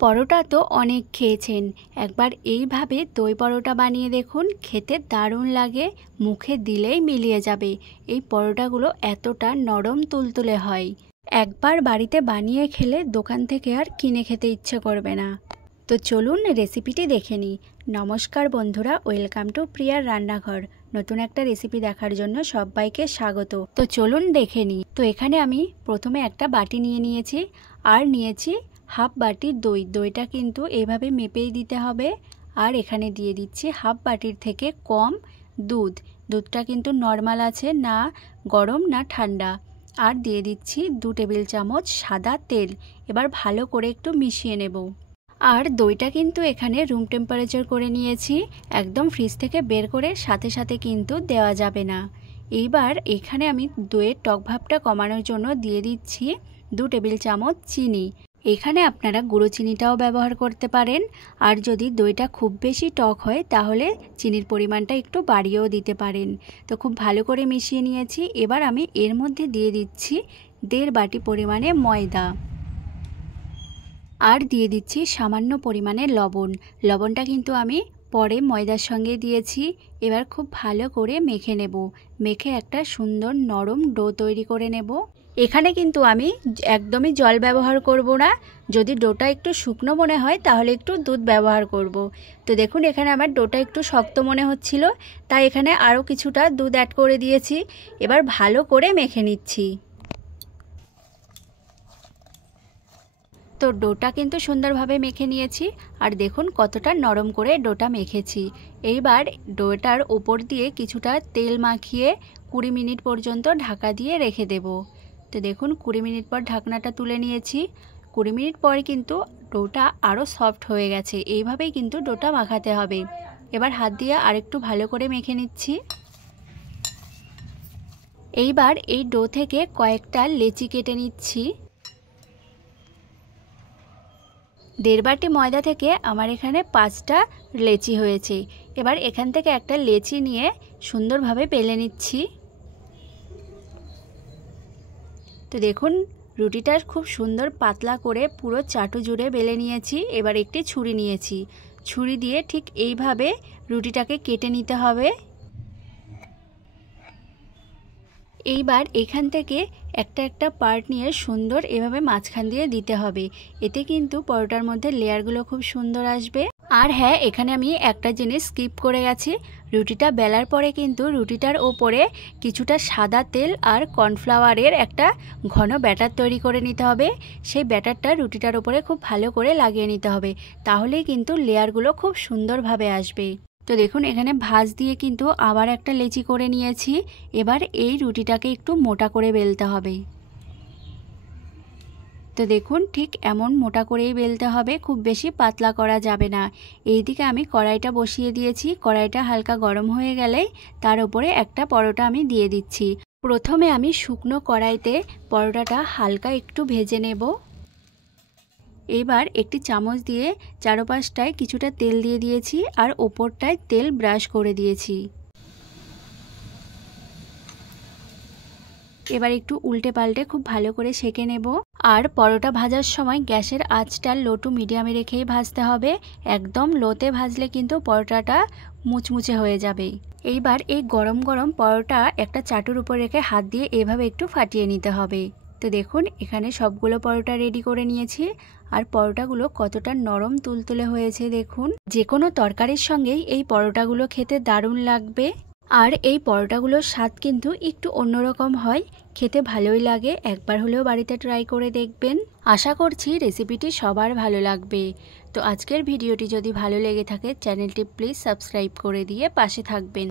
পরোটা তো অনেক খেয়েছেন, একবার এইভাবে দই পরোটা বানিয়ে দেখুন, খেতে দারুণ লাগে, মুখে দিলেই মিলিয়ে যাবে। এই পরোটাগুলো এতটা নরম তুলতুলে হয়, একবার বাড়িতে বানিয়ে খেলে দোকান থেকে আর কিনে খেতে ইচ্ছে করবে না। তো চলুন রেসিপিটি দেখে নিই। নমস্কার বন্ধুরা, ওয়েলকাম টু প্রিয়ার রান্নাঘর। নতুন একটা রেসিপি দেখার জন্য সবাইকে স্বাগত। তো চলুন দেখে নিই। তো এখানে আমি প্রথমে একটা বাটি নিয়ে নিয়েছি, আর নিয়েছি হাফ বাটি দই। দইটা কিন্তু এইভাবে মেপেই দিতে হবে। আর এখানে দিয়ে দিচ্ছি হাফ বাটির থেকে কম দুধ। দুধটা কিন্তু নর্মাল আছে, না গরম না ঠান্ডা। আর দিয়ে দিচ্ছি 2 টেবিল চামচ সাদা তেল। এবার ভালো করে একটু মিশিয়ে নেব। আর দইটা কিন্তু এখানে রুম টেম্পারেচার করে নিয়েছি, একদম ফ্রিজ থেকে বের করে সাথে সাথে কিন্তু দেওয়া যাবে না। এইবার এখানে আমি দইয়ের টক ভাবটা কমানোর জন্য দিয়ে দিচ্ছি 2 টেবিল চামচ চিনি। এখানে আপনারা গুঁড়ো চিনিটাও ব্যবহার করতে পারেন, আর যদি দইটা খুব বেশি টক হয় তাহলে চিনির পরিমাণটা একটু বাড়িয়েও দিতে পারেন। তো খুব ভালো করে মিশিয়ে নিয়েছি। এবার আমি এর মধ্যে দিয়ে দিচ্ছি 1.5 বাটি পরিমাণে ময়দা, আর দিয়ে দিচ্ছি সামান্য পরিমাণে লবণ। লবণটা কিন্তু আমি পরে ময়দার সঙ্গে দিয়েছি। এবার খুব ভালো করে মেখে নেব। মেখে একটা সুন্দর নরম ডো তৈরি করে নেব। এখানে কিন্তু আমি একদমই জল ব্যবহার করব না। যদি ডোটা একটু শুকনো মনে হয় তাহলে একটু দুধ ব্যবহার করব। তো দেখুন এখানে আমার ডোটা একটু শক্ত মনে হচ্ছিল, তাই এখানে আরও কিছুটা দুধ অ্যাড করে দিয়েছি। এবার ভালো করে মেখে নিচ্ছি। তো ডোটা কিন্তু সুন্দরভাবে মেখে নিয়েছি, আর দেখুন কতটা নরম করে ডোটা মেখেছি। এইবার ডোটার উপর দিয়ে কিছুটা তেল মাখিয়ে 20 মিনিট পর্যন্ত ঢাকা দিয়ে রেখে দেব। তো দেখুন 20 মিনিট পর ঢাকনাটা তুলে নিয়েছি। 20 মিনিট পর কিন্তু ডোটা আরও সফট হয়ে গেছে। এইভাবেই কিন্তু ডোটা মাখাতে হবে। এবার হাত দিয়ে আরেকটু ভালো করে মেখে নিচ্ছি। এইবার এই ডো থেকে কয়েকটা লেচি কেটে নিচ্ছি। 1.5 বাটি ময়দা থেকে আমার এখানে 5টা লেচি হয়েছে। এবার এখান থেকে একটা লেচি নিয়ে সুন্দরভাবে বেলে নিচ্ছি। তো দেখুন রুটিটা খুব সুন্দর পাতলা করে পুরো চাটু জুড়ে বেলে নিয়েছি। এবার একটি ছুরি নিয়েছি, ছুরি দিয়ে ঠিক এইভাবে রুটিটাকে কেটে নিতে হবে। এইবার এখান থেকে একটা একটা পার্ট নিয়ে সুন্দর এভাবে মাঝখান দিয়ে দিতে হবে। এতে কিন্তু পরোটার মধ্যে লেয়ারগুলো খুব সুন্দর আসবে। আর হ্যাঁ, এখানে আমি একটা জিনিস স্কিপ করে গেছি। রুটিটা বেলার পরে কিন্তু রুটিটার ওপরে কিছুটা সাদা তেল আর কর্নফ্লাওয়ারের একটা ঘন ব্যাটার তৈরি করে নিতে হবে। সেই ব্যাটারটা রুটিটার ওপরে খুব ভালো করে লাগিয়ে নিতে হবে, তাহলেই কিন্তু লেয়ারগুলো খুব সুন্দরভাবে আসবে। তো দেখুন এখানে ভাঁজ দিয়ে কিন্তু আবার একটা লেচি করে নিয়েছি। এবার এই রুটিটাকে একটু মোটা করে বেলতে হবে। তো দেখুন ঠিক এমন মোটা করেই বেলতে হবে, খুব বেশি পাতলা করা যাবে না। এইদিকে আমি কড়াইটা বসিয়ে দিয়েছি। কড়াইটা হালকা গরম হয়ে গেলেই তার উপরে একটা পরোটা আমি দিয়ে দিচ্ছি। প্রথমে আমি শুকনো কড়াইতে পরোটাটা হালকা একটু ভেজে নেব। এবার একটি চামচ দিয়ে চারপাশটায় কিছুটা তেল দিয়ে দিয়েছি, আর ওপরটায় তেল ব্রাশ করে দিয়েছি। এবার একটু উল্টে পাল্টে খুব ভালো করে সেঁকে নেব। আর পরোটা ভাজার সময় গ্যাসের আঁচটা লো টু মিডিয়ামে রেখেই ভাজতে হবে। একদম লোতে ভাজলে কিন্তু পরোটাটা মুচমুচে হয়ে যাবে। এইবার এই গরম গরম পরোটা একটা চাটুর উপর রেখে হাত দিয়ে এভাবে একটু ফাটিয়ে নিতে হবে। তো দেখুন এখানে সবগুলো পরোটা রেডি করে নিয়েছি। আর পরোটাগুলো কতটা নরম তুলতুলে হয়েছে দেখুন। যে কোনো তরকারির সঙ্গেই এই পরোটাগুলো খেতে দারুণ লাগবে। আর এই পরোটাগুলোর স্বাদ কিন্তু একটু অন্যরকম হয়, খেতে ভালোই লাগে। একবার হলেও বাড়িতে ট্রাই করে দেখবেন। আশা করছি রেসিপিটি সবার ভালো লাগবে। তো আজকের ভিডিওটি যদি ভালো লেগে থাকে চ্যানেলটি প্লিজ সাবস্ক্রাইব করে দিয়ে পাশে থাকবেন।